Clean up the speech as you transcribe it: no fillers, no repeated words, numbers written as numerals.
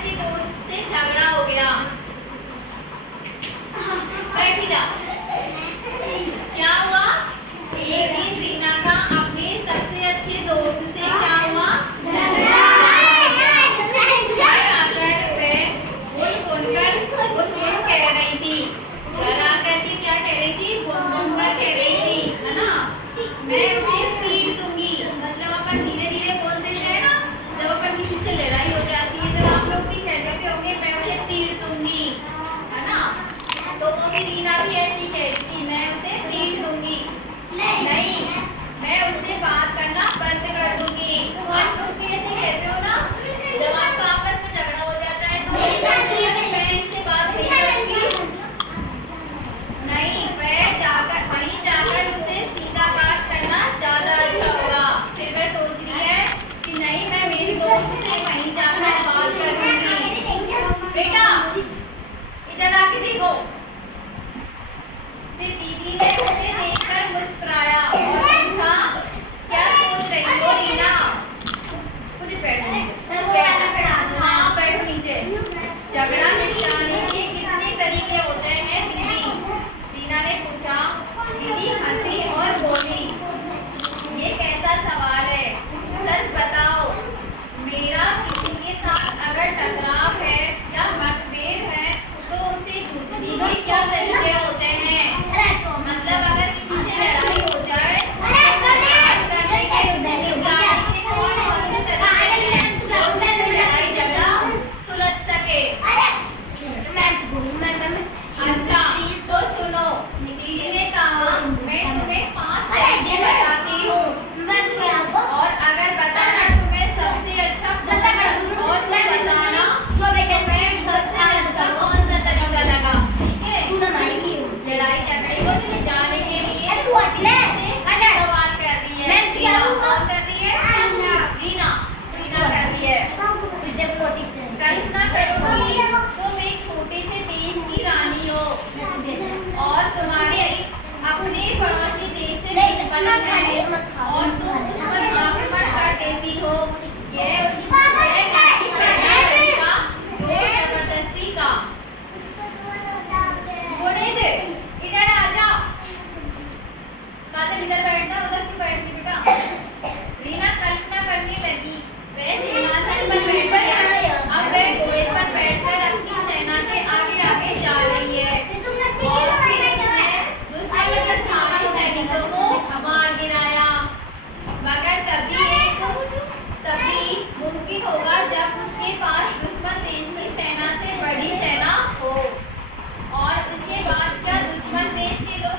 अच्छे दोस्त से झगड़ा हो गया। बैठ जा। क्या हुआ? एक दिन रीना का अपने सबसे अच्छे दोस्त से क्या हुआ? झगड़ा आकर वह गुनगुन कह रही थी। घर आकर के क्या कह रही थी? गुनगुन कर कह रही थी, है ना, मैं उसे पीट दूंगी। मतलब अपन धीरे धीरे बोल देते हैं ना, जब अपन किसी से लड़ाई हो जाती है, जब आप लोग भी कह देते होंगे मैं उसे पीट दूंगी, है ना, तो वो भी रीना भी ऐसी कहती थी, मैं उसे पीट दूंगी। नहीं, मैं उससे बात करना बंद कर दूंगी। आप लोग भी ऐसे कहते हो ना, जब आपका आपस में झगड़ा हो जाता है तो मैं इससे बात नहीं करूंगी। नहीं, वहीं जाकर उससे सीधा बात करना ज्यादा अच्छा होगा। फिर वह सोच रही है कि नहीं, मैं मेरी दोस्त से वहीं जाकर बात करूंगी। बेटा इधर आके देखो। फिर दीदी ने उसे देखकर मुस्कुराया और पूछा, क्या सोच रही हो रीना? खुद बैठो नीचे। हाँ बैठो नीचे। झगड़ा निपटाने के कितने तरीके होते हैं दीदी? रीना ने पूछा। दीदी हंसी और बोली, ये कैसा सवाल है? सच बताओ, मेरा किसी के साथ अगर टकराव है या मतभेद है तो उससे जूझने के क्या तरीके होते हैं? मतलब अगर किसी से लड़ाई हो जाए तो बात करने के निपटाने के कौन से तरीके हैं जिससे लड़ाई झगड़ा सुलझ सके? अच्छा तो सुनो, दीदी ने कहा, मैं तुम्हें 5 तरीके बताती हूँ और अगर बताना तुम्हें सबसे अच्छा और तुम बताना तुम्हें सबसे अच्छा कौन सा तरीका लगा, ठीक है? लड़ाई झगड़े को सुलझाने के लिए सवाल कर रही है रीना। कौन कर रही है? रीना कर रही है। कल्पना करो कि तुम एक छोटे से देश की रानी हो और तुम्हारे अपने पड़ोसी देश से दुश्मनी है और तुम उस पर आक्रमण कर देती हो। यह जो जबरदस्ती का वो नहीं थे। इधर आ जा। काजल इधर बैठना, उधर क्यों बैठ रही बेटा? रीना कल्पना करने लगी, वह सिंहासन पर बैठ कर अब वह घोड़े पर बैठकर अपनी सेना के आगे आगे जा रही है और फिर उसने दुश्मन के सारे सैनिकों को मार गिराया। मगर तभी मुमकिन होगा जब उसके पास दुश्मन देश की सेना से बड़ी सेना हो और उसके बाद जब दुश्मन देश के लोग